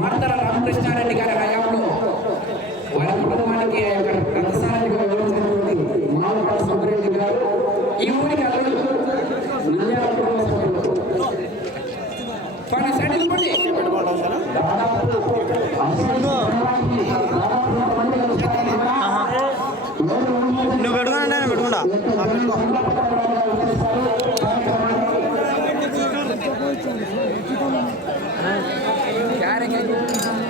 మండల రామకృష్ణారెడ్డి గారి హయాంలో వాళ్ళ కుటుంబానికి రథసారిగా వివరించినటువంటి మామూలు సుబ్బరెడ్డి గారు. ఈ ఊరికి నువ్వు పెట్టుకోనండి పెట్టుకుంటా. Congratulations.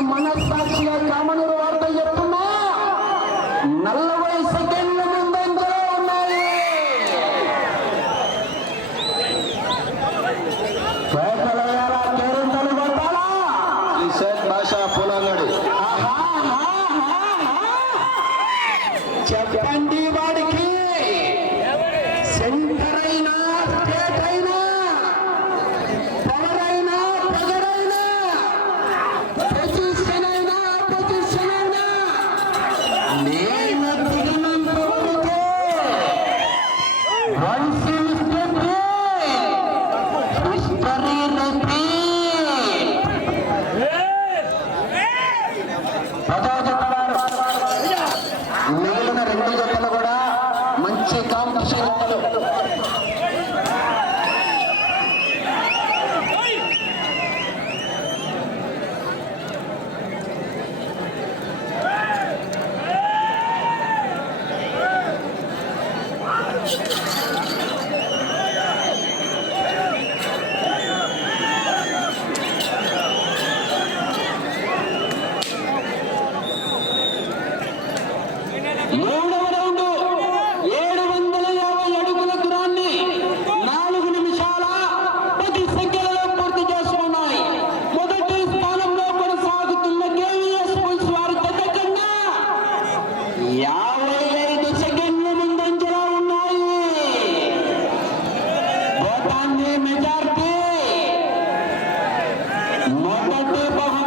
మనస్సాక్షిగా కామనూరు మంచి కాంపిటీషన్ বাবু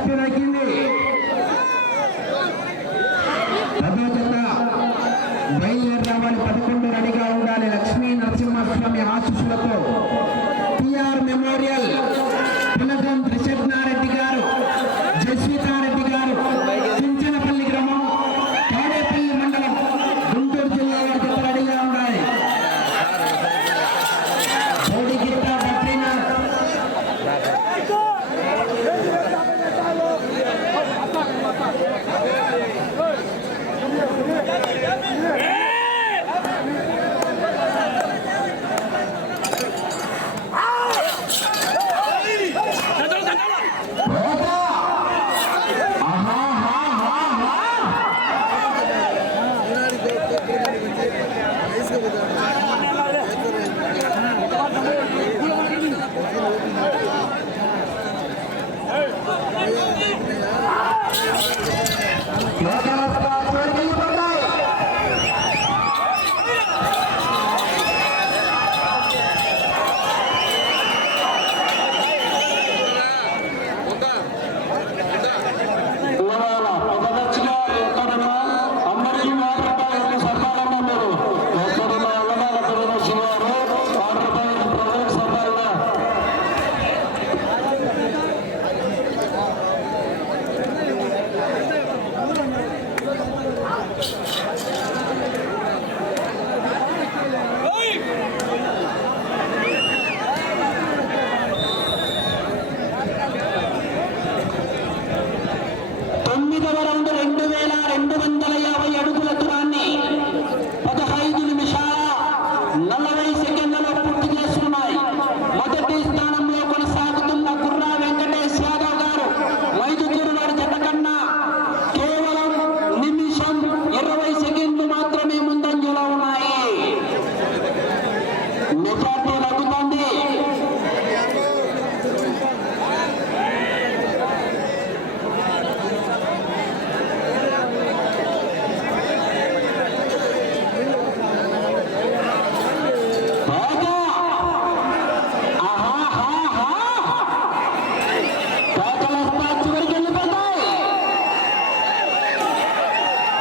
శక్తి దక్కింది పదకొండు రడిగా ఉండాలి లక్ష్మీ నరసింహస్వామి ఆశీస్సులతో.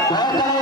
Vai, vai.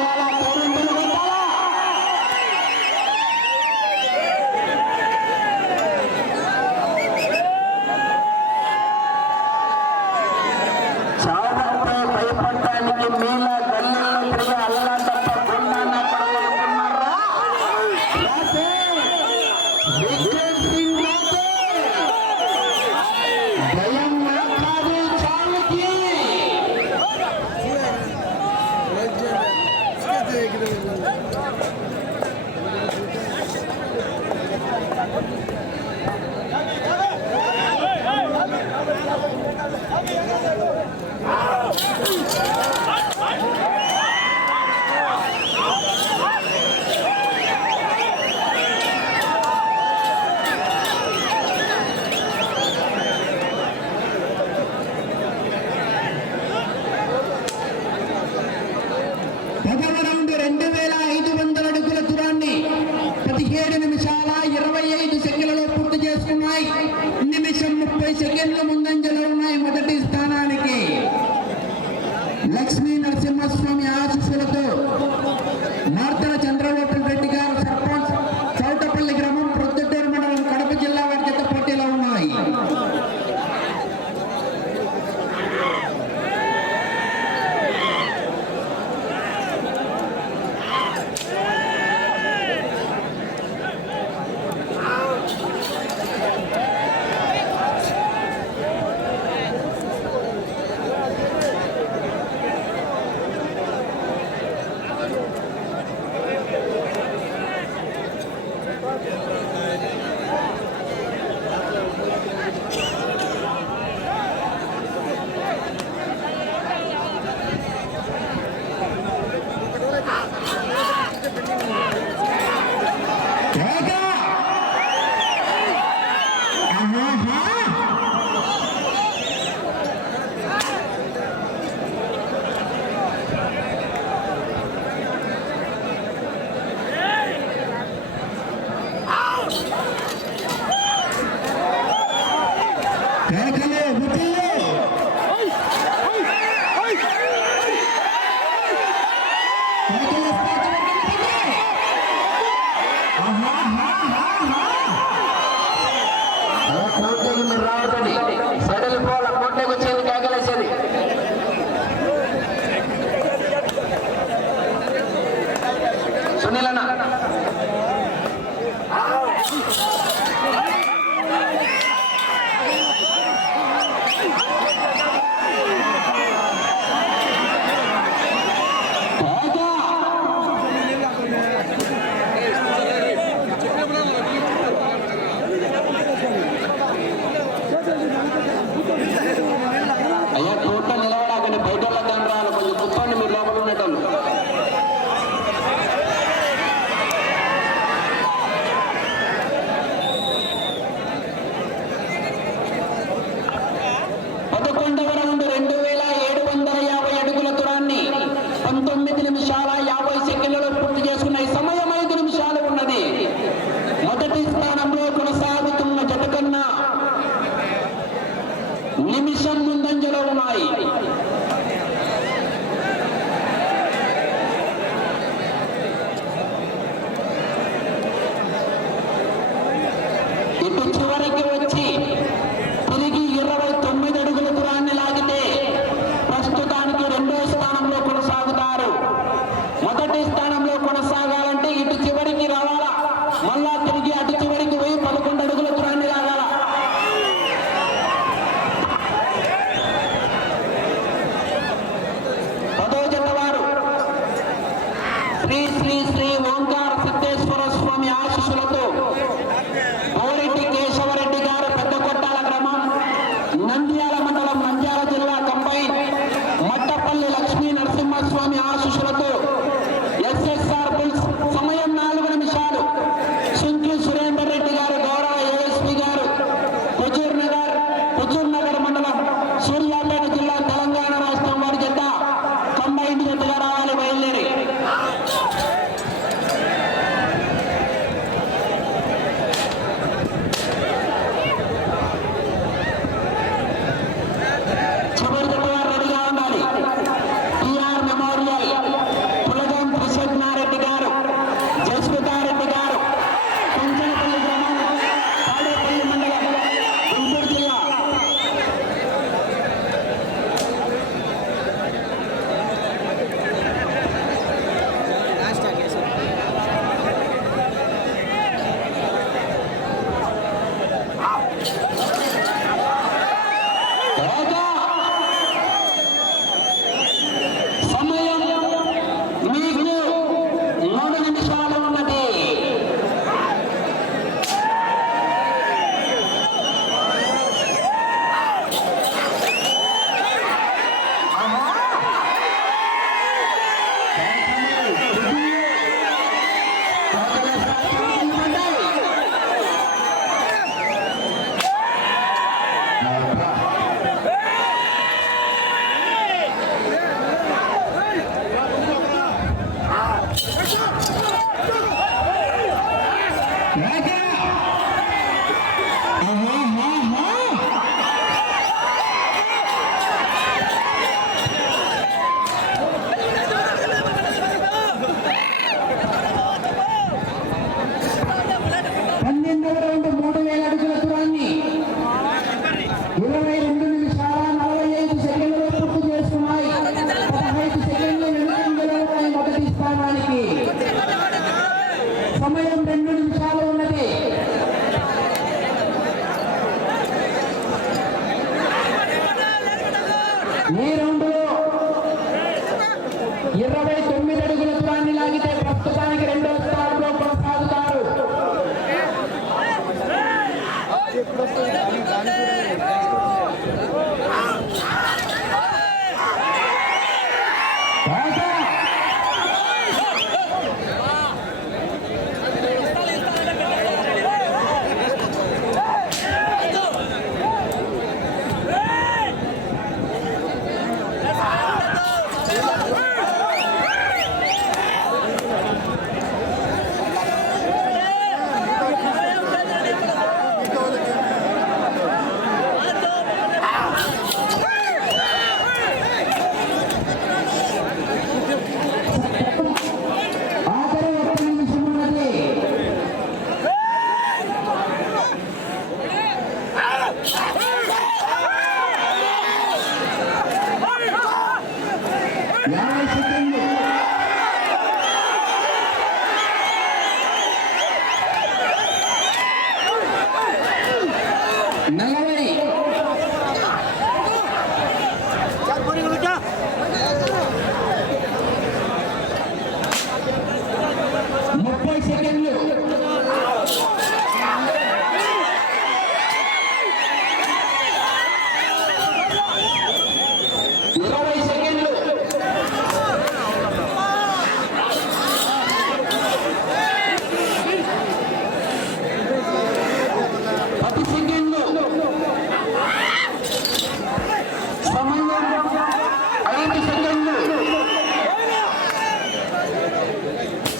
శ్రీ శ్రీ శ్రీ ఓంకార సిద్ధేశ్వర స్వామి ఆశీస్సులతో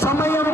సమయం